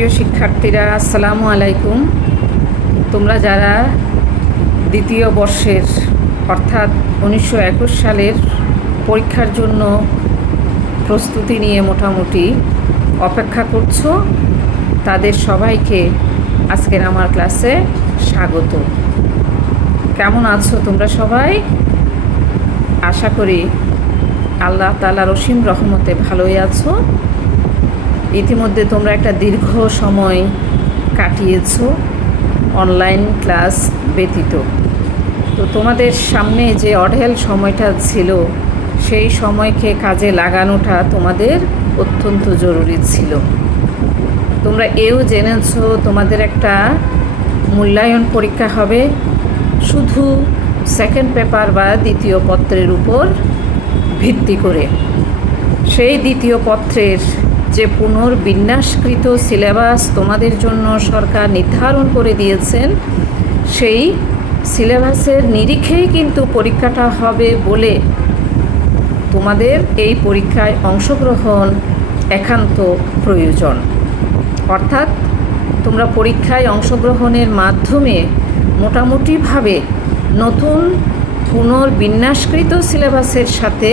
প্রিয় শিক্ষার্থীরা, আসসালামু আলাইকুম। তোমরা যারা দ্বিতীয় বর্ষের অর্থাৎ 1921 সালের পরীক্ষার জন্য প্রস্তুতি নিয়ে মোটামুটি অপেক্ষা করছো, তাদের সবাইকে আজকের আমার ক্লাসে স্বাগত। কেমন আছো তোমরা সবাই? আশা করি আল্লাহ তাআলার অসীম রহমতে ভালোই আছো। ইতিমধ্যে তোমরা একটা দীর্ঘ সময় কাটিয়েছো অনলাইন ক্লাস ব্যতীত। তো তোমাদের সামনে যে অঢেল সময়টা ছিল, সেই সময়কে কাজে লাগানোটা তোমাদের অত্যন্ত জরুরি ছিল। তোমরা এও জেনেছো তোমাদের একটা মূল্যায়ন পরীক্ষা হবে শুধু সেকেন্ড পেপার বা দ্বিতীয় পত্রের উপর ভিত্তি করে। সেই দ্বিতীয় পত্রের যে পুনর্বিন্যাসকৃত সিলেবাস তোমাদের জন্য সরকার নির্ধারণ করে দিয়েছেন, সেই সিলেবাসের নিরিখেই কিন্তু পরীক্ষাটা হবে বলে তোমাদের এই পরীক্ষায় অংশগ্রহণ একান্ত প্রয়োজন। অর্থাৎ তোমরা পরীক্ষায় অংশগ্রহণের মাধ্যমে মোটামুটিভাবে নতুন পুনর্বিন্যাসকৃত সিলেবাসের সাথে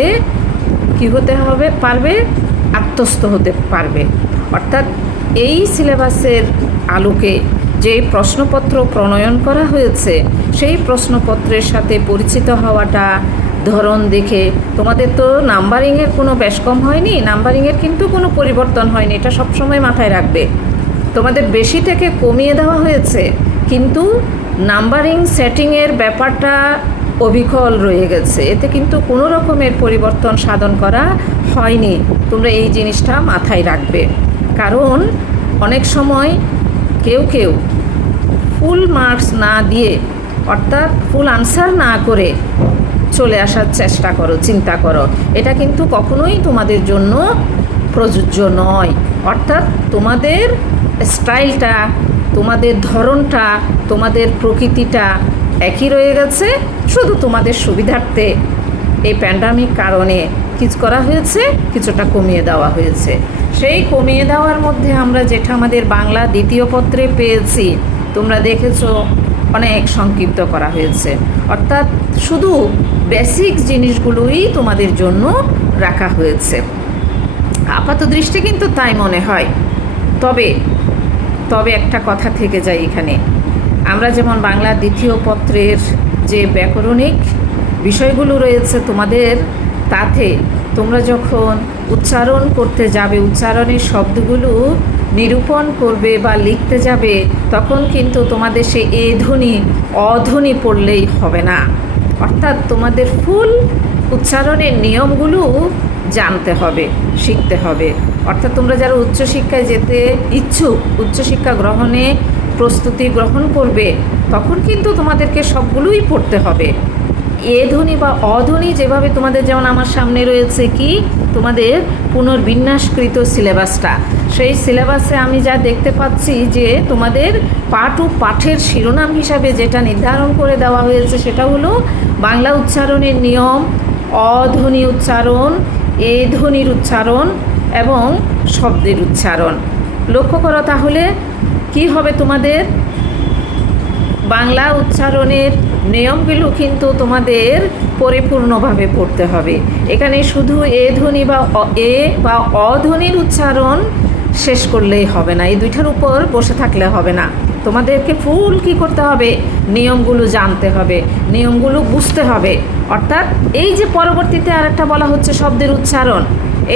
কী হতে হবে পারবে, আত্মস্থ হতে পারবে। অর্থাৎ এই সিলেবাসের আলোকে যে প্রশ্নপত্র প্রণয়ন করা হয়েছে, সেই প্রশ্নপত্রের সাথে পরিচিত হওয়াটা, ধরন দেখে তোমাদের তো নাম্বারিংয়ের কোনো বেশ কম হয়নি, নাম্বারিংয়ের কিন্তু কোনো পরিবর্তন হয়নি, এটা সবসময় মাথায় রাখবে। তোমাদের বেশি থেকে কমিয়ে দেওয়া হয়েছে, কিন্তু নাম্বারিং সেটিংয়ের ব্যাপারটা অবিকল রয়ে গেছে, এতে কিন্তু কোনো রকমের পরিবর্তন সাধন করা হয়নি। তোমরা এই জিনিসটা মাথায় রাখবে, কারণ অনেক সময় কেউ ফুল মার্কস না দিয়ে, অর্থাৎ ফুল আনসার না করে চলে আসার চেষ্টা করো, চিন্তা করো। এটা কিন্তু কখনোই তোমাদের জন্য প্রযোজ্য নয়। অর্থাৎ তোমাদের স্টাইলটা, তোমাদের ধরনটা, তোমাদের প্রকৃতিটা একই রয়ে গেছে, শুধু তোমাদের সুবিধার্থে এই প্যান্ডামিক কারণে কিছু করা হয়েছে, কিছুটা কমিয়ে দেওয়া হয়েছে। সেই কমিয়ে দেওয়ার মধ্যে আমরা যেটা আমাদের বাংলা দ্বিতীয় পত্রে পেয়েছি, তোমরা দেখেছো অনেক সংক্ষিপ্ত করা হয়েছে। অর্থাৎ শুধু বেসিক জিনিসগুলোই তোমাদের জন্য রাখা হয়েছে। আপাত দৃষ্টি কিন্তু তাই মনে হয়। তবে একটা কথা থেকে যায় এখানে। আমরা যেমন বাংলা দ্বিতীয় পত্রের যে ব্যাকরণিক বিষয়গুলো রয়েছে তোমাদের, তাতে তোমরা যখন উচ্চারণ করতে যাবে, উচ্চারণের শব্দগুলো নিরূপণ করবে বা লিখতে যাবে, তখন কিন্তু তোমাদের সে এ ধ্বনি অধ্বনি পড়লেই হবে না। অর্থাৎ তোমাদের ফুল উচ্চারণের নিয়মগুলো জানতে হবে, শিখতে হবে। অর্থাৎ তোমরা যারা উচ্চশিক্ষায় যেতে ইচ্ছুক, উচ্চশিক্ষা গ্রহণে প্রস্তুতি গ্রহণ করবে, তখন কিন্তু তোমাদেরকে সবগুলোই পড়তে হবে। এ ধ্বনি বা অধ্বনি যেভাবে তোমাদের, যেমন আমার সামনে রয়েছে কি তোমাদের পুনর্বিন্যাসকৃত সিলেবাসটা, সেই সিলেবাসে আমি যা দেখতে পাচ্ছি যে তোমাদের পাঠ ও পাঠের শিরোনাম হিসাবে যেটা নির্ধারণ করে দেওয়া হয়েছে, সেটা হলো বাংলা উচ্চারণের নিয়ম, অধ্বনি উচ্চারণ, এ ধ্বনির উচ্চারণ এবং শব্দের উচ্চারণ। লক্ষ্য করো তাহলে কি হবে, তোমাদের বাংলা উচ্চারণের নিয়মগুলো কিন্তু তোমাদের পরিপূর্ণভাবে পড়তে হবে। এখানে শুধু এ ধ্বনি বা এ বা অধ্বনির উচ্চারণ শেষ করলেই হবে না, এই দুইটার উপর বসে থাকলে হবে না। তোমাদেরকে ফুল কি করতে হবে, নিয়মগুলো জানতে হবে, নিয়মগুলো বুঝতে হবে। অর্থাৎ এই যে পরবর্তীতে আরেকটা বলা হচ্ছে শব্দের উচ্চারণ,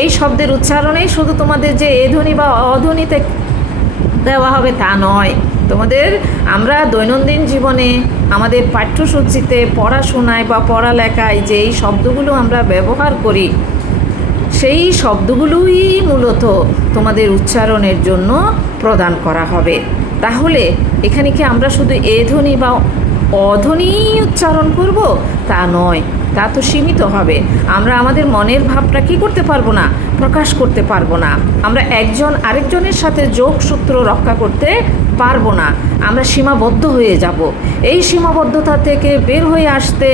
এই শব্দের উচ্চারণেই শুধু তোমাদের যে এ ধ্বনি বা অধ্বনিতে দেওয়া হবে তা নয়। তোমাদের আমরা দৈনন্দিন জীবনে আমাদের পাঠ্যসূচিতে, পড়াশোনায় বা পড়ালেখায় যে এই শব্দগুলো আমরা ব্যবহার করি, সেই শব্দগুলোই মূলত তোমাদের উচ্চারণের জন্য প্রদান করা হবে। তাহলে এখানে কি আমরা শুধু এ ধ্বনি বা অধ্বনি উচ্চারণ করব তা নয়, তা তো সীমিত হবে। আমরা আমাদের মনের ভাবটা কি করতে পারবো না, প্রকাশ করতে পারবো না, আমরা একজন আরেকজনের সাথে যোগসূত্র রক্ষা করতে পারবো না, আমরা সীমাবদ্ধ হয়ে যাব। এই সীমাবদ্ধতা থেকে বের হয়ে আসতে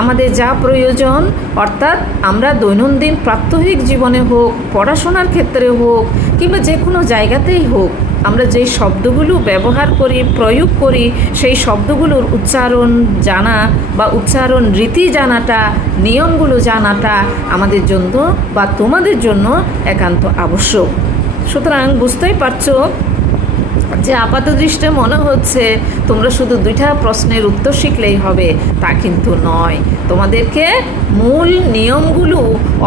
আমাদের যা প্রয়োজন, অর্থাৎ আমরা দৈনন্দিন প্রাত্যহিক জীবনে হোক, পড়াশোনার ক্ষেত্রে হোক, কিংবা যে কোনো জায়গাতেই হোক, আমরা যেই শব্দগুলো ব্যবহার করি, প্রয়োগ করি, সেই শব্দগুলোর উচ্চারণ জানা বা উচ্চারণ রীতি জানাটা, নিয়মগুলো জানাটা আমাদের জন্য বা তোমাদের জন্য একান্ত আবশ্যক। সুতরাং বুঝতেই পারছো যে আপাতদৃষ্টে মনে হচ্ছে তোমরা শুধু 2টা প্রশ্নের উত্তর শিখলেই হবে, তা কিন্তু নয়। তোমাদেরকে মূল নিয়মগুলো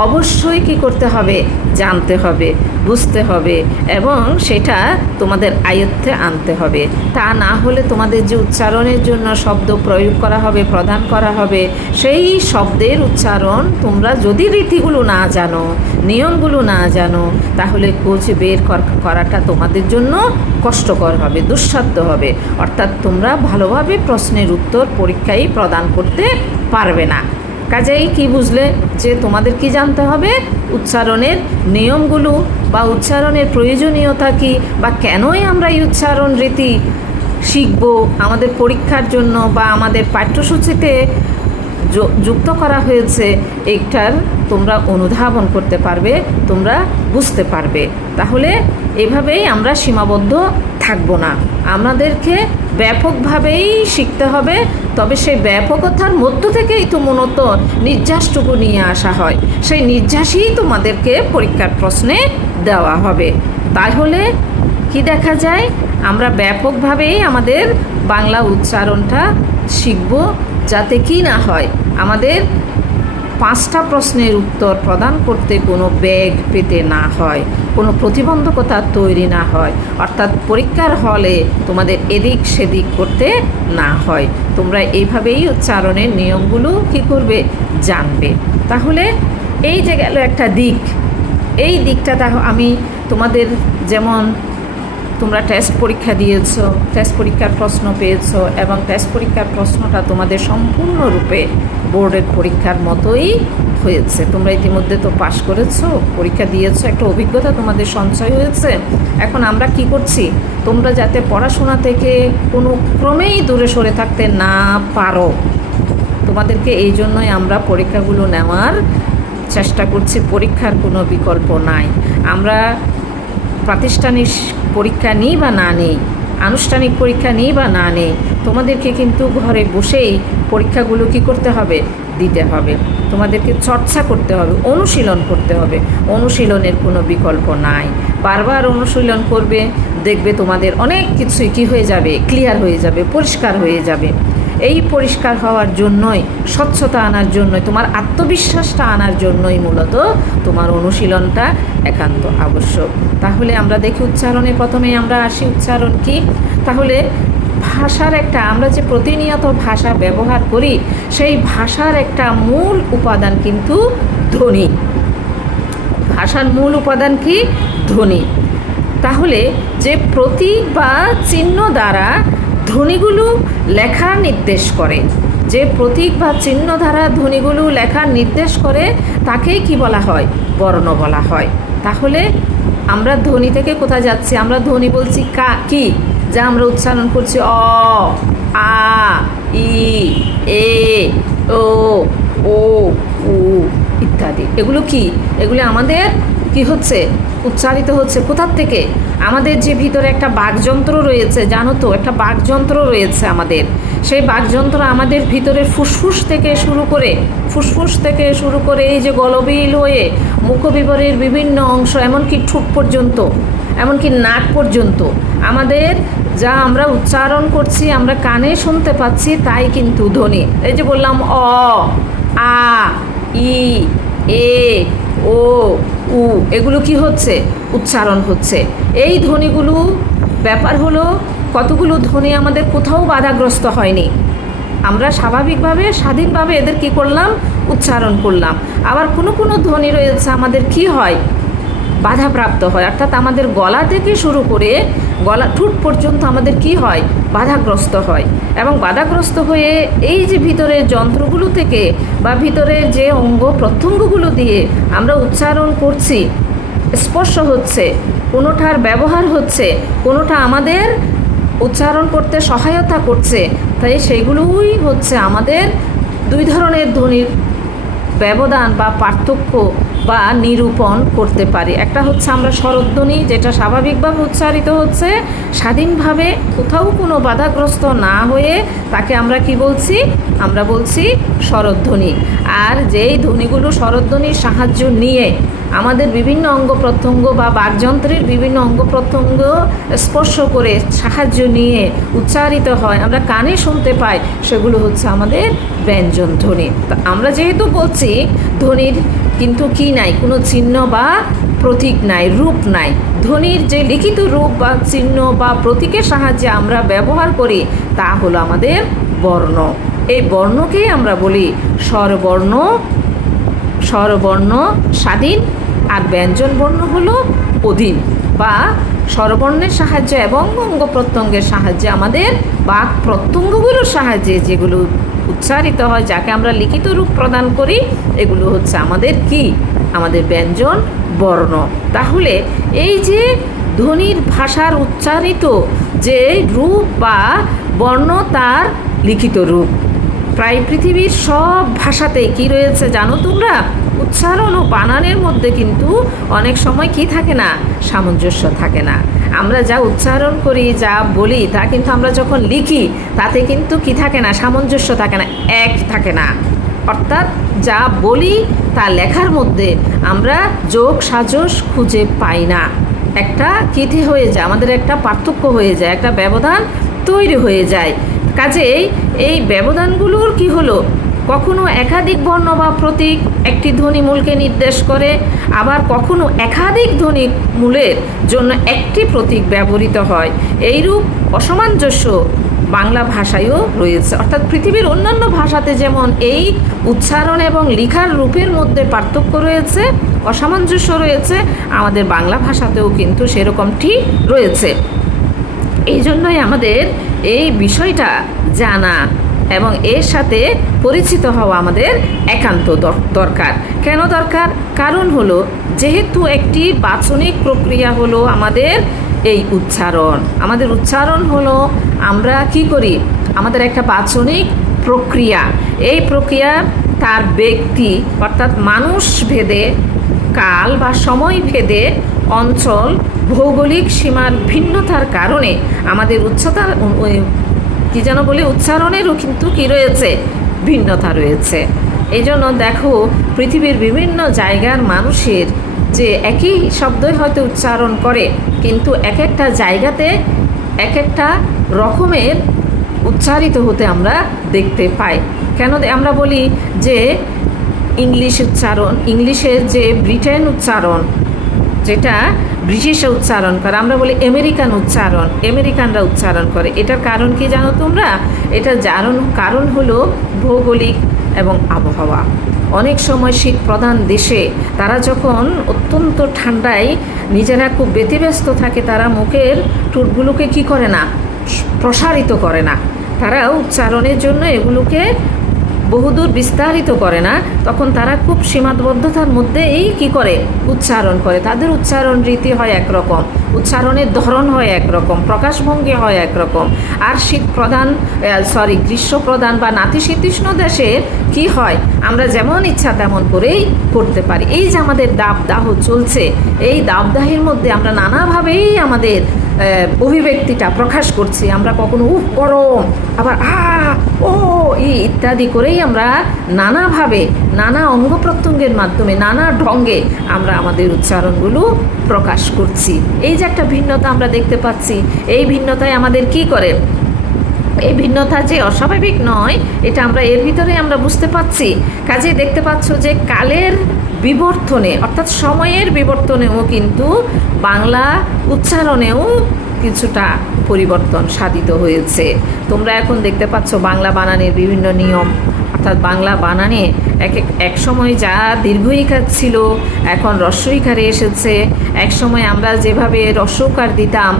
অবশ্যই কী করতে হবে, জানতে হবে, বুঝতে হবে এবং সেটা তোমাদের আয়ত্তে আনতে হবে। তা না হলে তোমাদের যে উচ্চারণের জন্য শব্দ প্রয়োগ করা হবে, প্রদান করা হবে, সেই শব্দের উচ্চারণ তোমরা যদি রীতিগুলো না জানো, নিয়মগুলো না জানো, তাহলে খুঁজে বের করাটা তোমাদের জন্য কষ্টকর হবে, দুঃসাধ্য হবে। অর্থাৎ তোমরা ভালোভাবে প্রশ্নের উত্তর পরীক্ষায় প্রদান করতে পারবে না। কাজেই কি বুঝলে যে তোমাদের কি জানতে হবে, উচ্চারণের নিয়মগুলো বা উচ্চারণের প্রয়োজনীয়তা কী, বা কেনই আমরা এই উচ্চারণ রীতি শিখব আমাদের পরীক্ষার জন্য বা আমাদের পাঠ্যসূচিতে যুক্ত করা হয়েছে, এইটার তোমরা অনুধাবন করতে পারবে, তোমরা বুঝতে পারবে। তাহলে এভাবেই আমরা সীমাবদ্ধ থাকব না, আমাদেরকে ব্যাপকভাবেই শিখতে হবে। তবে সেই ব্যাপকতার মধ্য থেকেই তো মূলত নির্যাসটুকু নিয়ে আসা হয়, সেই নির্যাসই তোমাদেরকে পরীক্ষার প্রশ্নে দেওয়া হবে। তাহলে কি দেখা যায়, আমরা ব্যাপকভাবেই আমাদের বাংলা উচ্চারণটা শিখব, যাতে কি না হয়, আমাদের 5টা প্রশ্নের উত্তর প্রদান করতে কোনো ব্যাগ পেতে না হয়, কোনো প্রতিবন্ধকতা তৈরি না হয়, অর্থাৎ পরীক্ষার হলে তোমাদের এদিক সেদিক করতে না হয়। তোমরা এইভাবেই উচ্চারণের নিয়মগুলো কী করবে, জানবে। তাহলে এই যে গেল একটা দিক, এই দিকটা আমি তোমাদের, যেমন তোমরা টেস্ট পরীক্ষা দিয়েছো, টেস্ট পরীক্ষার প্রশ্ন পেয়েছো এবং টেস্ট পরীক্ষার প্রশ্নটা তোমাদের সম্পূর্ণরূপে বোর্ডের পরীক্ষার মতোই হয়েছে। তোমরা ইতিমধ্যে তো পাশ করেছো, পরীক্ষা দিয়েছো, একটা অভিজ্ঞতা তোমাদের সঞ্চয় হয়েছে। এখন আমরা কি করছি, তোমরা যাতে পড়াশোনা থেকে কোনো ক্রমেই দূরে সরে থাকতে না পারো, তোমাদেরকে এই জন্যই আমরা পরীক্ষাগুলো নেওয়ার চেষ্টা করছি। পরীক্ষার কোনো বিকল্প নাই। আমরা প্রাতিষ্ঠানিক পরীক্ষা নিই বা না নেই, আনুষ্ঠানিক পরীক্ষা নিই বা না নেই, তোমাদেরকে কিন্তু ঘরে বসেই পরীক্ষাগুলো কি করতে হবে, দিতে হবে। তোমাদেরকে চর্চা করতে হবে, অনুশীলন করতে হবে। অনুশীলনের কোনো বিকল্প নাই। বারবার অনুশীলন করবে, দেখবে তোমাদের অনেক কিছুই কী হয়ে যাবে, ক্লিয়ার হয়ে যাবে, পরিষ্কার হয়ে যাবে। এই পরিষ্কার হওয়ার জন্যই, স্বচ্ছতা আনার জন্যই, তোমার আত্মবিশ্বাসটা আনার জন্যই মূলত তোমার অনুশীলনটা একান্ত আবশ্যক। তাহলে আমরা দেখি উচ্চারণে প্রথমেই আমরা আসি। উচ্চারণ কি? তাহলে ভাষার একটা, আমরা যে প্রতিনিয়ত ভাষা ব্যবহার করি, সেই ভাষার একটা মূল উপাদান কিন্তু ধ্বনি। ভাষার মূল উপাদান কি? ধ্বনি। তাহলে যে প্রতীক বা চিহ্ন দ্বারা ধ্বনিগুলো লেখার নির্দেশ করে, যে প্রতীক বা চিহ্ন দ্বারা ধ্বনিগুলো লেখার নির্দেশ করে, তাকেই কি বলা হয়? বর্ণ বলা হয়। তাহলে আমরা ধ্বনি থেকে কোথায় যাচ্ছি? আমরা ধ্বনি বলছি কি, যা আমরা উচ্চারণ করছি অ, আ, ই, এ, ও, ও, উ ইত্যাদি। এগুলো কি? এগুলো আমাদের কি হচ্ছে? উচ্চারিত হচ্ছে কোথার থেকে? আমাদের যে ভিতরে একটা বাকযন্ত্র রয়েছে, জানো তো, একটা বাকযন্ত্র রয়েছে আমাদের। সেই বাকযন্ত্র আমাদের ভিতরের ফুসফুস থেকে শুরু করে এই যে গলবিল হয়ে মুখবিবরের বিভিন্ন অংশ, এমনকি ঠোঁট পর্যন্ত, এমনকি নাক পর্যন্ত, আমাদের যা আমরা উচ্চারণ করছি, আমরা কানে শুনতে পাচ্ছি, তাই কিন্তু ধ্বনি। এই যে বললাম অ, আ, ই, এ, ও, উ, এগুলো কি হচ্ছে? উচ্চারণ হচ্ছে। এই ধ্বনিগুলো ব্যাপার হলো, কতগুলো ধ্বনি আমাদের কোথাও বাধাগ্রস্ত হয়নি, আমরা স্বাভাবিকভাবে স্বাধীনভাবে এদের কি করলাম? উচ্চারণ করলাম। আবার কোনো কোনো ধ্বনি রয়েছে আমাদের কি হয়? বাধাপ্রাপ্ত হয়, অর্থাৎ আমাদের গলা থেকে শুরু করে গলা ঠোঁট পর্যন্ত আমাদের কি হয়? বাধাগ্রস্ত হয়। এবং বাধাগ্রস্ত হয়ে এই যে ভিতরের যন্ত্রগুলো থেকে বা ভিতরের যে অঙ্গ প্রত্যঙ্গগুলো দিয়ে আমরা উচ্চারণ করছি, স্পর্শ হচ্ছে, কোনোটার ব্যবহার হচ্ছে, কোনোটা আমাদের উচ্চারণ করতে সহায়তা করছে। তাই সেইগুলোই হচ্ছে আমাদের দুই ধরনের ধ্বনির ব্যবধান বা পার্থক্য বা নিরূপণ করতে পারি। একটা হচ্ছে আমরা স্বরধ্বনি, যেটা স্বাভাবিকভাবে উচ্চারিত হচ্ছে স্বাধীনভাবে, কোথাও কোনো বাধাগ্রস্ত না হয়ে, তাকে আমরা কি বলছি? আমরা বলছি স্বরধ্বনি। আর যেই ধ্বনিগুলো স্বরধ্বনির সাহায্য নিয়ে আমাদের বিভিন্ন অঙ্গ প্রত্যঙ্গ বা বাকযন্ত্রের বিভিন্ন অঙ্গ প্রত্যঙ্গ স্পর্শ করে সাহায্য নিয়ে উচ্চারিত হয়, আমরা কানে শুনতে পাই, সেগুলো হচ্ছে আমাদের ব্যঞ্জন ধ্বনি। তা আমরা যেহেতু বলছি ধ্বনির কিন্তু কি নাই, কোনো চিহ্ন বা প্রতীক নাই, রূপ নাই। ধ্বনির যে লিখিত রূপ বা চিহ্ন বা প্রতীকের সাহায্যে আমরা ব্যবহার করি তা হলো আমাদের বর্ণ। এই বর্ণকেই আমরা বলি স্বরবর্ণ। স্বরবর্ণ স্বাধীন আর ব্যঞ্জন বর্ণ হলো অধীন, বা স্বরবর্ণের সাহায্যে এবং অঙ্গ প্রত্যঙ্গের সাহায্যে আমাদের বাক প্রত্যঙ্গগুলোর সাহায্যে যেগুলো উচ্চারিত হয়, যাকে আমরা লিখিত রূপ প্রদান করি, এগুলো হচ্ছে আমাদের কি? আমাদের ব্যঞ্জন বর্ণ। তাহলে এই যে ধ্বনির ভাষার উচ্চারিত যে রূপ বা বর্ণ, তার লিখিত রূপ প্রায় পৃথিবীর সব ভাষাতেই কি রয়েছে জানো তোমরা? উচ্চারণ ও বানানের মধ্যে কিন্তু অনেক সময় কি থাকে না? সামঞ্জস্য থাকে না। আমরা যা উচ্চারণ করি, যা বলি, তা কিন্তু আমরা যখন লিখি তাতে কিন্তু কি থাকে না? সামঞ্জস্য থাকে না, এক থাকে না। অর্থাৎ যা বলি তা লেখার মধ্যে আমরা যোগ সাজস খুঁজে পাই না। একটা কিতে হয়ে যায়, আমাদের একটা পার্থক্য হয়ে যায়, একটা ব্যবধান তৈরি হয়ে যায়। কাজেই এই ব্যবধানগুলোর কি হলো? কখনো একাধিক বর্ণ বা প্রতীক একটি ধ্বনিমূলকে নির্দেশ করে, আবার কখনো একাধিক ধ্বনিমূলের জন্য একটি প্রতীক ব্যবহৃত হয়। এইরূপ অসামঞ্জস্য বাংলা ভাষায়ও রয়েছে। অর্থাৎ পৃথিবীর অন্যান্য ভাষাতে যেমন এই উচ্চারণ এবং লিখার রূপের মধ্যে পার্থক্য রয়েছে, অসামঞ্জস্য রয়েছে, আমাদের বাংলা ভাষাতেও কিন্তু সেরকমটি রয়েছে। এই জন্যই আমাদের এই বিষয়টা জানা এবং এর সাথে পরিচিত হওয়া আমাদের একান্ত দরকার। কেন দরকার? কারণ হলো, যেহেতু একটি বাচনিক প্রক্রিয়া হলো আমাদের এই উচ্চারণ। আমাদের উচ্চারণ হলো, আমরা কি করি? আমাদের একটা বাচনিক প্রক্রিয়া। এই প্রক্রিয়া তার ব্যক্তি অর্থাৎ মানুষ ভেদে, কাল বা সময় ভেদে, অঞ্চল, ভৌগোলিক সীমার ভিন্নতার কারণে আমাদের কি যেন বলি, উচ্চারণেরও কিন্তু কি রয়েছে? ভিন্নতা রয়েছে। এই জন্য দেখো, পৃথিবীর বিভিন্ন জায়গার মানুষের যে একই শব্দই হয়তো উচ্চারণ করে, কিন্তু এক একটা জায়গাতে এক একটা রকমের উচ্চারিত হতে আমরা দেখতে পাই। কেন আমরা বলি যে ইংলিশ উচ্চারণ, ইংলিশের যে ব্রিটেন উচ্চারণ, যেটা ব্রিটিশে উচ্চারণ করে, আমরা বলি আমেরিকান উচ্চারণ, আমেরিকানরা উচ্চারণ করে। এটার কারণ কি জানো তোমরা? এটা কারণ হলো ভৌগোলিক এবং আবহাওয়া। অনেক সময় শীত প্রধান দেশে তারা যখন অত্যন্ত ঠান্ডায় নিজেরা খুব ব্যতিব্যস্ত থাকে, তারা মুখের ঠোঁটগুলোকে কি করে না? প্রসারিত করে না। তারা উচ্চারণের জন্য এগুলোকে বহুদূর বিস্তারিত করে না, তখন তারা খুব সীমাবদ্ধতার মধ্যেই কি করে? উচ্চারণ করে। তাদের উচ্চারণ রীতি হয় একরকম, উচ্চারণের ধরন হয় একরকম, প্রকাশভঙ্গি হয় একরকম। আর গ্রীষ্ম প্রধান বা নাতিশীতোষ্ণ দেশের কি হয়? আমরা যেমন ইচ্ছা তেমন করেই করতে পারি। এই যে আমাদের দাবদাহ চলছে, এই দাবদাহের মধ্যে আমরা নানাভাবেই আমাদের অভিব্যক্তিটা প্রকাশ করছি। আমরা কখনো গরম, আবার ও ইত্যাদি করেই আমরা নানাভাবে, নানা অঙ্গ প্রত্যঙ্গের মাধ্যমে, নানা ঢঙ্গে আমরা আমাদের উচ্চারণগুলো প্রকাশ করছি। এই যে একটা ভিন্নতা আমরা দেখতে পাচ্ছি, এই ভিন্নতায় আমাদের কি করে? এই ভিন্নতা যে অস্বাভাবিক নয়, এটা আমরা এর ভিতরে আমরা বুঝতে পাচ্ছি। কাজে দেখতে পাচ্ছ যে কালের বিবর্তনে অর্থাৎ সময়ের বিবর্তনেও কিন্তু বাংলা উচ্চারণেও কিছুটা পরিবর্তন সাধিত হয়েছে। তোমরা এখন দেখতে পাচ্ছ বাংলা বানানের বিভিন্ন নিয়ম, অর্থাৎ বাংলা বানানে এক সময় যা দীর্ঘইকার ছিল এখন হ্রস্বইকারে এসেছে। এক সময় আমরা যেভাবে হ্রস্বকার দিতাম,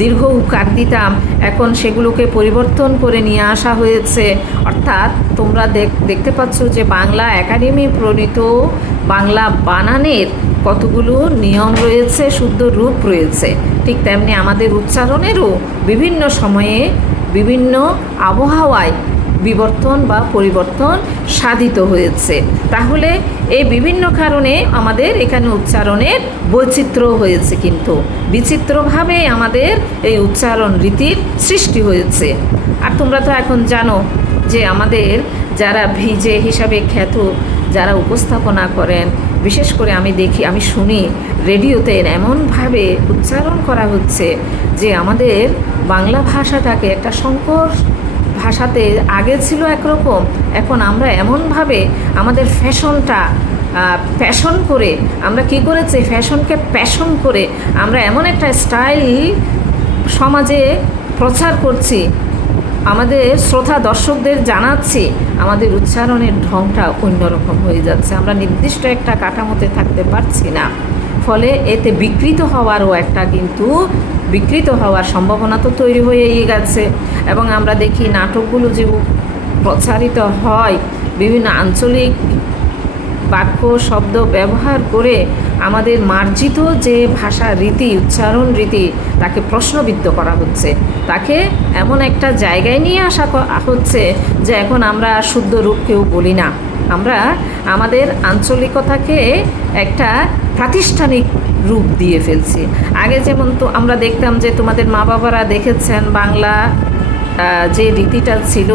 দীর্ঘ উকার দিতাম, এখন সেগুলোকে পরিবর্তন করে নিয়ে আসা হয়েছে। অর্থাৎ তোমরা দেখতে পাচ্ছ যে বাংলা একাডেমি প্রণীত বাংলা বানানের কতগুলো নিয়ম রয়েছে, শুদ্ধ রূপ রয়েছে, ঠিক তেমনি আমাদের উচ্চারণেরও বিভিন্ন সময়ে বিভিন্ন আবহাওয়ায় বিবর্তন বা পরিবর্তন সাধিত হয়েছে। তাহলে এই বিভিন্ন কারণে আমাদের এখানে উচ্চারণের বৈচিত্র্য হয়েছে, কিন্তু বিচিত্রভাবে আমাদের এই উচ্চারণ রীতির সৃষ্টি হয়েছে। আর তোমরা তো এখন জানো যে আমাদের যারা ভিজে হিসাবে খ্যাত যারা উপস্থাপনা করেন, বিশেষ করে আমি শুনি রেডিওতে এমনভাবে উচ্চারণ করা হচ্ছে যে আমাদের বাংলা ভাষাটাকে একটা সংকর ভাষাতে আগে ছিল একরকম, এখন আমরা এমনভাবে আমাদের ফ্যাশন করে আমরা কি করেছি, ফ্যাশনকে প্যাশন করে আমরা এমন একটা স্টাইল সমাজে প্রচার করছি, আমাদের শ্রোতা দর্শকদের জানাচ্ছি আমাদের উচ্চারণের ঢংটা অন্যরকম হয়ে যাচ্ছে, আমরা নির্দিষ্ট একটা কাঠামোতে থাকতে পারছি না। ফলে এতে বিকৃত হওয়ার সম্ভাবনা তো তৈরি হয়েই গেছে। এবং আমরা দেখি নাটকগুলো যে প্রচারিত হয় বিভিন্ন আঞ্চলিক বাক্য শব্দ ব্যবহার করে আমাদের মার্জিত যে ভাষা রীতি, উচ্চারণ রীতি, তাকে প্রশ্নবিদ্ধ করা হচ্ছে, তাকে এমন একটা জায়গায় নিয়ে আসা হচ্ছে যে এখন আমরা শুদ্ধ রূপ কেউ বলি না, আমরা আমাদের আঞ্চলিকতাকে একটা প্রাতিষ্ঠানিক রূপ দিয়ে ফেলছি। আগে যেমন তো আমরা দেখতাম যে তোমাদের মা বাবারা দেখেছেন বাংলা যে রীতিটা ছিল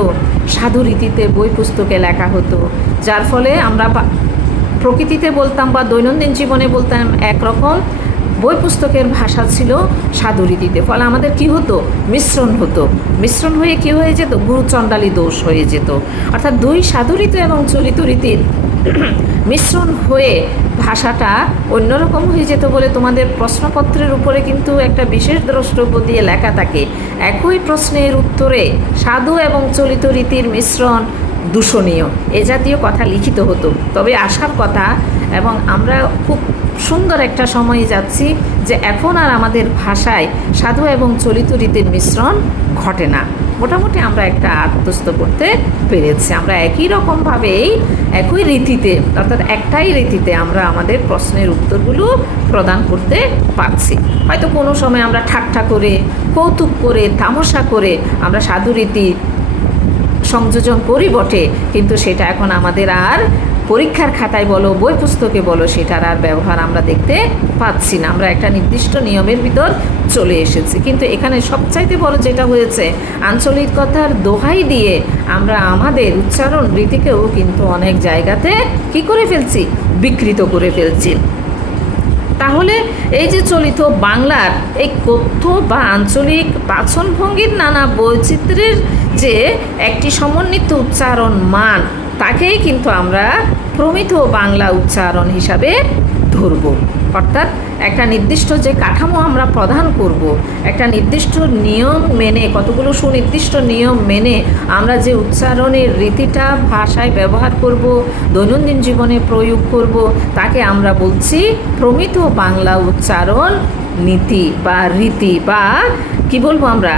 সাধু রীতিতে বই পুস্তকে লেখা হতো, যার ফলে আমরা প্রকৃতিতে বলতাম বা দৈনন্দিন জীবনে বলতাম একরকম, বই পুস্তকের ভাষা ছিল সাধু রীতিতে। ফলে আমাদের কি হতো, মিশ্রণ হয়ে কি হয়ে যেত, গুরুচণ্ডালী দোষ হয়ে যেত। অর্থাৎ দুই সাধু রীতি এবং চলিত রীতির মিশ্রণ হয়ে ভাষাটা অন্যরকম হয়ে যেত বলে তোমাদের প্রশ্নপত্রের উপরে কিন্তু একটা বিশেষ দ্রষ্টব্য দিয়ে লেখা থাকে, একই প্রশ্নের উত্তরে সাধু এবং চলিত রীতির মিশ্রণ দূষণীয়, এ জাতীয় কথা লিখিত হতো। তবে আসার কথা, এবং আমরা খুব সুন্দর একটা সময়ে যাচ্ছি যে এখন আর আমাদের ভাষায় সাধু এবং চলিত রীতির মিশ্রণ ঘটে না, মোটামুটি আমরা একটা আত্মস্থ করতে পেরেছি। আমরা একই রকমভাবেই একই রীতিতে, অর্থাৎ একটাই রীতিতে আমরা আমাদের প্রশ্নের উত্তরগুলো প্রদান করতে পারছি। হয়তো কোনো সময় আমরা ঠাট্টা করে, কৌতুক করে, তামাশা করে আমরা সাধু রীতি সংযোজন করি বটে, কিন্তু সেটা এখন আমাদের আর পরীক্ষার খাতায় বলো, বই পুস্তকে বলো, সেটার আর ব্যবহার আমরা দেখতে পাচ্ছি না। আমরা একটা নির্দিষ্ট নিয়মের ভিতর চলে এসেছি। কিন্তু এখানে সবচাইতে বড় যেটা হয়েছে, আঞ্চলিকতার দোহাই দিয়ে আমরা আমাদের উচ্চারণ রীতিকেও কিন্তু অনেক জায়গাতে কি করে ফেলছি, বিকৃত করে ফেলছি। তাহলে এই যে চলিত বাংলার এই কথ্য বা আঞ্চলিক বাচনভঙ্গির নানা বৈচিত্র্যের যে একটি সমন্বিত উচ্চারণ মান, তাকেই কিন্তু আমরা প্রমিত বাংলা উচ্চারণ হিসাবে ধরব। অর্থাৎ একটা নির্দিষ্ট যে কাঠামো আমরা প্রদান করব, একটা নির্দিষ্ট নিয়ম মেনে, কতগুলো সুনির্দিষ্ট নিয়ম মেনে আমরা যে উচ্চারণের রীতিটা ভাষায় ব্যবহার করব, দৈনন্দিন জীবনে প্রয়োগ করব, তাকে আমরা বলছি প্রমিত বাংলা উচ্চারণ নীতি বা রীতি, বা কি বলবো আমরা,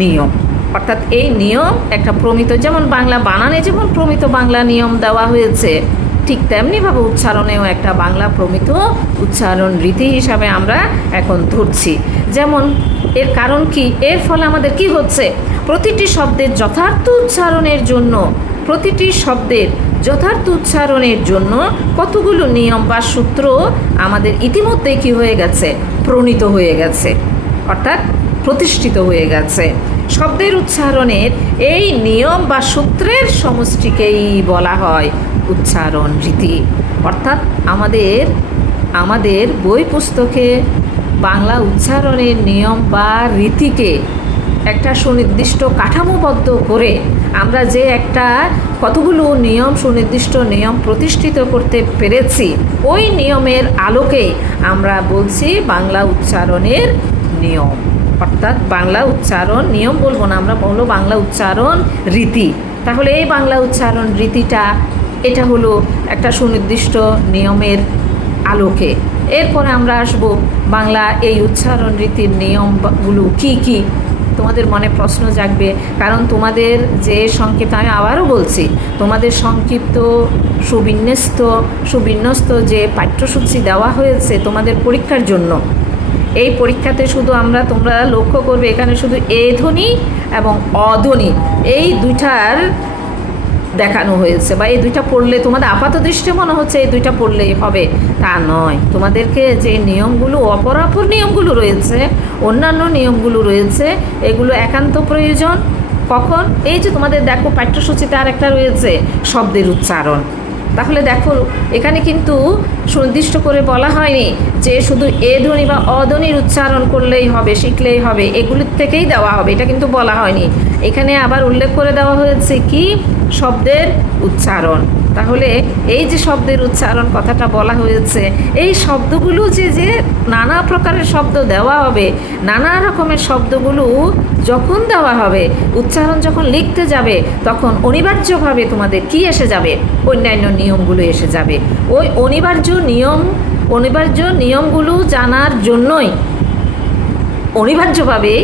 নিয়ম। অর্থাৎ এই নিয়ম একটা প্রমিত, যেমন বাংলা বানানে যেমন প্রমিত বাংলা নিয়ম দেওয়া হয়েছে, ঠিক তেমনিভাবে উচ্চারণেও একটা বাংলা প্রমিত উচ্চারণ রীতি হিসাবে আমরা এখন ধরছি। যেমন এর কারণ কি, এর ফলে আমাদের কি হচ্ছে, প্রতিটি শব্দের যথার্থ উচ্চারণের জন্য কতগুলো নিয়ম বা সূত্র আমাদের ইতিমধ্যেই কি হয়ে গেছে, প্রণীত হয়ে গেছে, অর্থাৎ প্রতিষ্ঠিত হয়ে গেছে। শব্দের উচ্চারণের এই নিয়ম বা সূত্রের সমষ্টিকেই বলা হয় উচ্চারণ রীতি। অর্থাৎ আমাদের বই পুস্তকে বাংলা উচ্চারণের নিয়ম বা রীতিকে একটা সুনির্দিষ্ট কাঠামোবদ্ধ করে আমরা যে একটা কতগুলো সুনির্দিষ্ট নিয়ম প্রতিষ্ঠিত করতে পেরেছি, ওই নিয়মের আলোকেই আমরা বলছি বাংলা উচ্চারণের নিয়ম। অর্থাৎ বাংলা উচ্চারণ নিয়ম বলবো না, আমরা বলবো বাংলা উচ্চারণ রীতি। তাহলে এই বাংলা উচ্চারণ রীতিটা, এটা হলো একটা সুনির্দিষ্ট নিয়মের আলোকে। এরপরে আমরা আসব বাংলা এই উচ্চারণ রীতির নিয়মগুলো কি কি। তোমাদের মনে প্রশ্ন জাগবে, কারণ তোমাদের যে সংক্ষিপ্ত, আমি আবারও বলছি, তোমাদের সংক্ষিপ্ত সুবিন্যস্ত যে পাঠ্যসূচি দেওয়া হয়েছে তোমাদের পরীক্ষার জন্য, এই পরীক্ষাতে শুধু তোমরা লক্ষ্য করবে এখানে শুধু এ ধ্বনি এবং অধ্বনি এই দুইটার দেখানো হয়েছে, বা এই দুইটা পড়লে তোমাদের আপাত দৃষ্টি মনে হচ্ছে এই দুইটা পড়লেই হবে, তা নয়। তোমাদেরকে যে নিয়মগুলো, অপরাপর নিয়মগুলো রয়েছে, অন্যান্য নিয়মগুলো রয়েছে, এগুলো একান্ত প্রয়োজন। কখন? এই যে তোমাদের দেখো পাঠ্যসূচিতে আর একটা রয়েছে শব্দের উচ্চারণ। তাহলে দেখো এখানে কিন্তু সুনির্দিষ্ট করে বলা হয়নি যে শুধু এ ধ্বনি বা অধ্বনির উচ্চারণ করলেই হবে, শিখলেই হবে, এগুলির থেকেই দেওয়া হবে, এটা কিন্তু বলা হয়নি। এখানে আবার উল্লেখ করে দেওয়া হয়েছে কি? শব্দের উচ্চারণ। তাহলে এই যে শব্দের উচ্চারণ কথাটা বলা হয়েছে, এই শব্দগুলো যে নানা প্রকারের শব্দ দেওয়া হবে, নানা রকমের শব্দগুলো যখন দেওয়া হবে, উচ্চারণ যখন লিখতে যাবে, তখন অনিবার্যভাবে তোমাদের কি এসে যাবে? অন্যান্য নিয়মগুলো এসে যাবে। ওই অনিবার্য নিয়মগুলো জানার জন্যই অনিবার্যভাবে,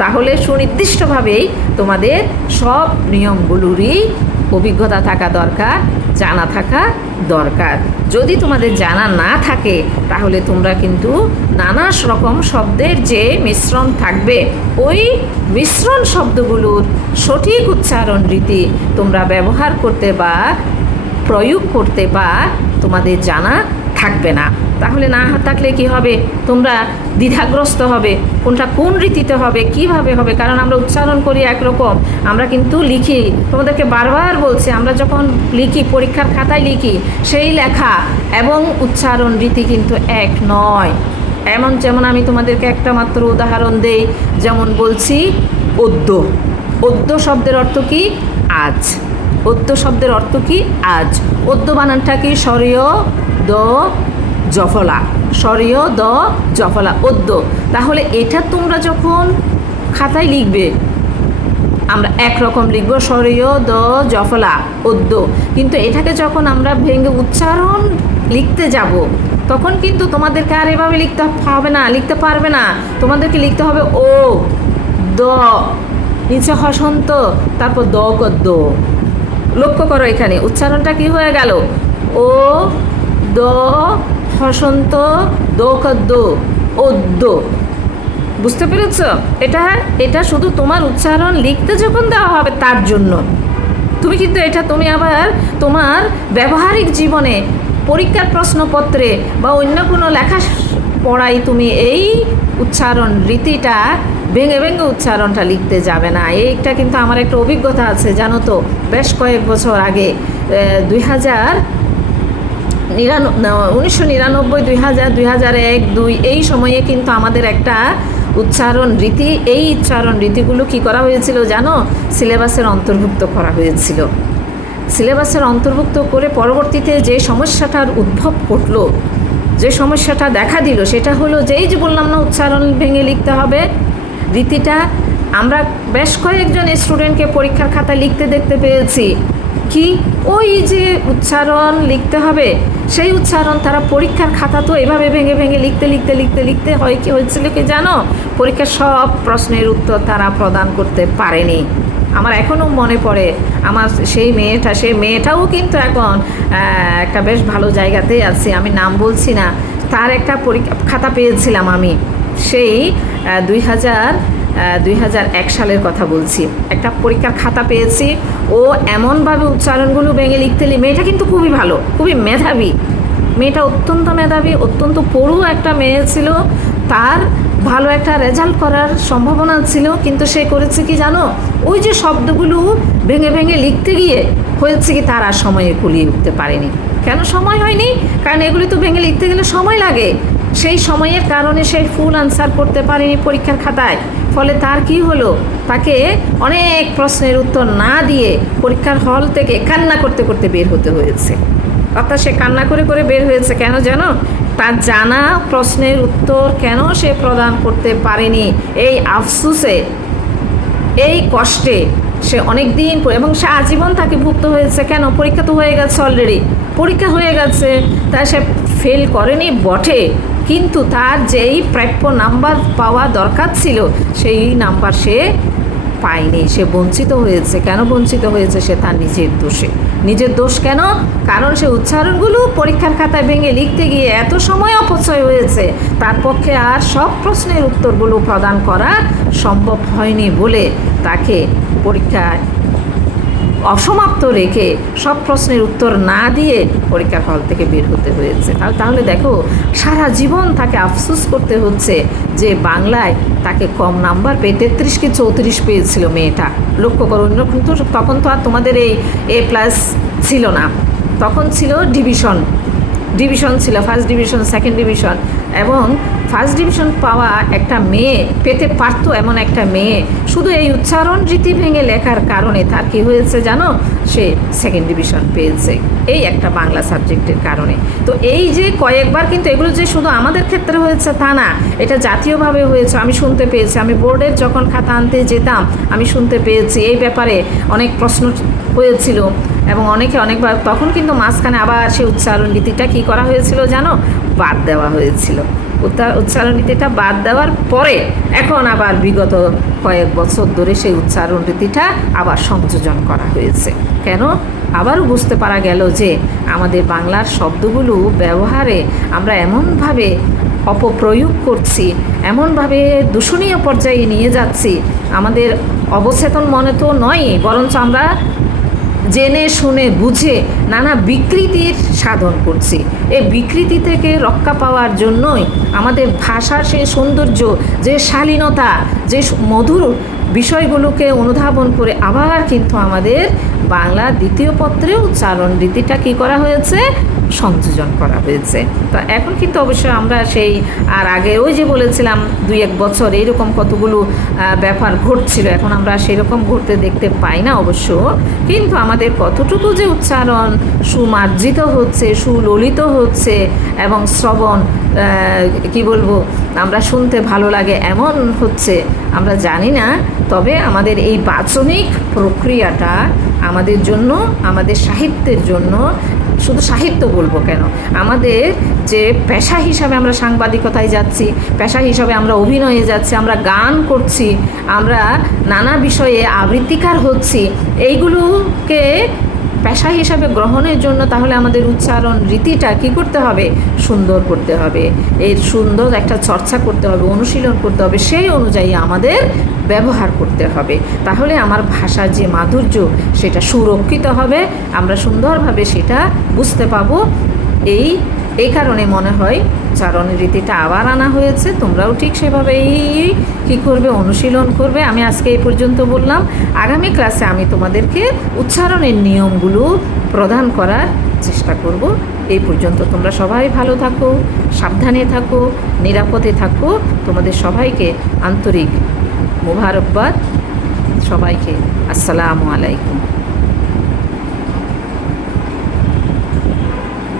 তাহলে সুনির্দিষ্টভাবেই তোমাদের সব নিয়মগুলোরই অভিজ্ঞতা থাকা দরকার, জানা থাকা দরকার। যদি তোমাদের জানা না থাকে তাহলে তোমরা কিন্তু নানা রকম শব্দের যে মিশ্রণ থাকবে, ওই মিশ্রণ শব্দগুলোর সঠিক উচ্চারণ রীতি তোমরা ব্যবহার করতে বা প্রয়োগ করতে বা তোমাদের জানা থাকবে না। তাহলে না থাকলে কি হবে? তোমরা দ্বিধাগ্রস্ত হবে, কোনটা কোন রীতিতে হবে, কিভাবে হবে। কারণ আমরা উচ্চারণ করি একরকম, আমরা কিন্তু লিখি, তোমাদেরকে বারবার বলছি, আমরা যখন লিখি, পরীক্ষার খাতায় লিখি, সেই লেখা এবং উচ্চারণ রীতি কিন্তু এক নয়। যেমন আমি তোমাদেরকে একটা মাত্র উদাহরণ দেই, যেমন বলছি অদ্য শব্দের অর্থ কি? আজ। অদ্য শব্দের অর্থ কি? আজ। অদ্য বানানটা কি? স্বরীয় দ জফলা, স্বরীয় দ জফলা, অদ্য। তাহলে এটা তোমরা যখন খাতায় লিখবে, আমরা একরকম লিখবো, স্বরীয় দ জফলা, অদ্য। কিন্তু এটাকে যখন আমরা ভেঙে উচ্চারণ লিখতে যাব, তখন কিন্তু তোমাদেরকে আর এভাবে লিখতে হবে না, লিখতে পারবে না। তোমাদেরকে লিখতে হবে ও দ, নিচে হসন্ত, তারপর দ গদ্য। লক্ষ্য করো এখানে উচ্চারণটা কি হয়ে গেল? ও দ হসন্ত দ গদ্য, অদ্য। বুঝতে পেরেছ? এটা শুধু তোমার উচ্চারণ লিখতে যখন দেওয়া হবে তার জন্য। তুমি কিন্তু তুমি আবার তোমার ব্যবহারিক জীবনে, পরীক্ষার প্রশ্নপত্রে বা অন্য কোনো লেখা পড়াই তুমি এই উচ্চারণ রীতিটা ভেঙে উচ্চারণটা লিখতে যাবে না। এইটা কিন্তু আমার একটা অভিজ্ঞতা আছে, জানো তো, বেশ কয়েক বছর আগে 1999, 2000, 2001, 2002 এই সময়ে কিন্তু আমাদের একটা উচ্চারণ রীতি, এই উচ্চারণ রীতিগুলো কি করা হয়েছিল জানো? সিলেবাসের অন্তর্ভুক্ত করা হয়েছিল। সিলেবাসের অন্তর্ভুক্ত করে পরবর্তীতে যে সমস্যাটার উদ্ভব ঘটলো, যে সমস্যাটা দেখা দিল, সেটা হলো যে এই যে বললাম না, উচ্চারণ ভেঙে লিখতে হবে রীতিটা। আমরা বেশ কয়েকজন স্টুডেন্টকে পরীক্ষার খাতায় লিখতে দেখতে পেয়েছি কি, ওই যে উচ্চারণ লিখতে হবে, সেই উচ্চারণ তারা পরীক্ষার খাতা তো এভাবে ভেঙে লিখতে হয়েছিল কি জানো? পরীক্ষার সব প্রশ্নের উত্তর তারা প্রদান করতে পারেনি। আমার এখনও মনে পড়ে, আমার সেই মেয়েটাও কিন্তু এখন একটা বেশ ভালো জায়গাতেই আছে, আমি নাম বলছি না। তার একটা পরীক্ষা খাতা পেয়েছিলাম আমি, সেই 2001 সালের কথা বলছি। একটা পরীক্ষার খাতা পেয়েছি, ও এমনভাবে উচ্চারণগুলো ভেঙে মেয়েটা কিন্তু খুবই ভালো, খুবই মেধাবী মেয়েটা, অত্যন্ত মেধাবী, অত্যন্ত পড়ুয়া একটা মেয়ে ছিল। তার ভালো একটা রেজাল্ট করার সম্ভাবনা ছিল, কিন্তু সে করেছে কি জানো? ওই যে শব্দগুলো ভেঙে লিখতে গিয়ে হয়েছে কি, তার আর সময়ে কুলিয়ে উঠতে পারেনি। কেন সময় হয়নি? কারণ এগুলি তো ভেঙে লিখতে গেলে সময় লাগে। সেই সময়ের কারণে সে ফুল আনসার করতে পারেনি পরীক্ষার খাতায়। ফলে তার কি হলো? তাকে অনেক প্রশ্নের উত্তর না দিয়ে পরীক্ষার হল থেকে কান্না করতে বের হতে হয়েছে। অর্থাৎ সে কান্না করে বের হয়েছে। কেন জানো? তার জানা প্রশ্নের উত্তর কেন সে প্রদান করতে পারেনি, এই আফসোসে, এই কষ্টে সে অনেক দিন, এবং সে আজীবন তাকে ভুগতে হয়েছে। কেন? পরীক্ষা তো হয়ে গেছে, অলরেডি পরীক্ষা হয়ে গেছে, তাই সে ফেল করেনি বটে, কিন্তু তার যেই প্রাপ্য নাম্বার পাওয়া দরকার ছিল সেই নাম্বার সে পায়নি, সে বঞ্চিত হয়েছে। কেন বঞ্চিত হয়েছে? সে তার নিজের দোষে। নিজের দোষ কেন? কারণ সে উচ্চারণগুলো পরীক্ষার খাতায় ভেঙে লিখতে গিয়ে এত সময় অপচয় হয়েছে, তার পক্ষে আর সব প্রশ্নের উত্তরগুলো প্রদান করা সম্ভব হয়নি বলে তাকে পরীক্ষায় অসমাপ্ত রেখে সব প্রশ্নের উত্তর না দিয়ে পরীক্ষার হল থেকে বের হতে হয়েছে। তাহলে দেখো, সারা জীবন তাকে আফসোস করতে হচ্ছে যে বাংলায় তাকে কম নাম্বার পেয়ে 33 কি 34 পেয়েছিল মেয়েটা। লক্ষ্য করো, কিন্তু তখন তো আর তোমাদের এই A+ ছিল না, তখন ছিল ডিভিশন ছিল, ফার্স্ট ডিভিশন, সেকেন্ড ডিভিশন। এবং ফার্স্ট ডিভিশন পাওয়া একটা মেয়ে পেতে পারতো, এমন একটা মেয়ে শুধু এই উচ্চারণ রীতি ভেঙে লেখার কারণে তার কী হয়েছে জানো? সে সেকেন্ড ডিভিশন পেয়েছে এই একটা বাংলা সাবজেক্টের কারণে। তো এই যে কয়েকবার, কিন্তু এগুলো যে শুধু আমাদের ক্ষেত্রে হয়েছে তা না, এটা জাতীয়ভাবে হয়েছে। আমি শুনতে পেয়েছি, আমি বোর্ডের যখন খাতা আনতে যেতাম আমি শুনতে পেয়েছি এই ব্যাপারে অনেক প্রশ্ন হয়েছিল এবং অনেকবার তখন কিন্তু মাঝখানে আবার সেই উচ্চারণ রীতিটা কী করা হয়েছিল জানো? বাদ দেওয়া হয়েছিল। উচ্চারণ রীতিটা বাদ দেওয়ার পরে এখন আবার বিগত কয়েক বছর ধরে সেই উচ্চারণ রীতিটা আবার সংযোজন করা হয়েছে। কেন? আবারও বুঝতে পারা গেল যে আমাদের বাংলার শব্দগুলো ব্যবহারে আমরা এমনভাবে অপপ্রয়োগ করছি, এমনভাবে দূষণীয় পর্যায়ে নিয়ে যাচ্ছি, আমাদের অবচেতন মনে তো নয়, বরঞ্চ আমরা জেনে শুনে বুঝে নানা বিকৃতির সাধন করছি। এই বিকৃতি থেকে রক্ষা পাওয়ার জন্যই আমাদের ভাষার সেই সৌন্দর্য, যে শালীনতা, যে মধুর বিষয়গুলোকে অনুধাবন করে আবার কিন্তু আমাদের বাংলা দ্বিতীয় পত্রে উচ্চারণ রীতিটা কী করা হয়েছে? সংযোজন করা হয়েছে। তো এখন কিন্তু অবশ্যই আমরা সেই আর আগে ওই যে বলেছিলাম 2-1 বছর এইরকম কতগুলো ব্যাপার ঘটছিল, এখন আমরা সেরকম ঘটতে দেখতে পাই না অবশ্য। কিন্তু আমাদের কতটুকু যে উচ্চারণ সুমার্জিত হচ্ছে, সুললিত হচ্ছে এবং শ্রবণ কি বলবো, আমরা শুনতে ভালো লাগে এমন হচ্ছে আমরা জানি না। তবে আমাদের এই বাচনিক প্রক্রিয়াটা আমাদের জন্য, আমাদের সাহিত্যের জন্য, শুধু সাহিত্য বলবো কেন, আমাদের যে পেশা হিসাবে আমরা সাংবাদিকতায় যাচ্ছি, পেশা হিসাবে আমরা অভিনয়ে যাচ্ছি, আমরা গান করছি, আমরা নানা বিষয়ে আবৃত্তিকার হচ্ছি, এইগুলোকে পেশা হিসাবে গ্রহণের জন্য তাহলে আমাদের উচ্চারণ রীতিটা কী করতে হবে? সুন্দর করতে হবে, এর সুন্দর একটা চর্চা করতে হবে, অনুশীলন করতে হবে, সেই অনুযায়ী আমাদের ব্যবহার করতে হবে। তাহলে আমার ভাষার যে মাধুর্য সেটা সুরক্ষিত হবে, আমরা সুন্দরভাবে সেটা বুঝতে পাবো। এই কারণে মনে হয় উচ্চারণের রীতিটা আবার আনা হয়েছে। তোমরাও ঠিক সেভাবেই কী করবে? অনুশীলন করবে। আমি আজকে এই পর্যন্ত বললাম, আগামী ক্লাসে আমি তোমাদেরকে উচ্চারণের নিয়মগুলো প্রদান করার চেষ্টা করব। এই পর্যন্ত তোমরা সবাই ভালো থাকো, সাবধানে থাকো, নিরাপদে থাকো। তোমাদের সবাইকে আন্তরিক মোবারকবাদ। সবাইকে আসসালামু আলাইকুম।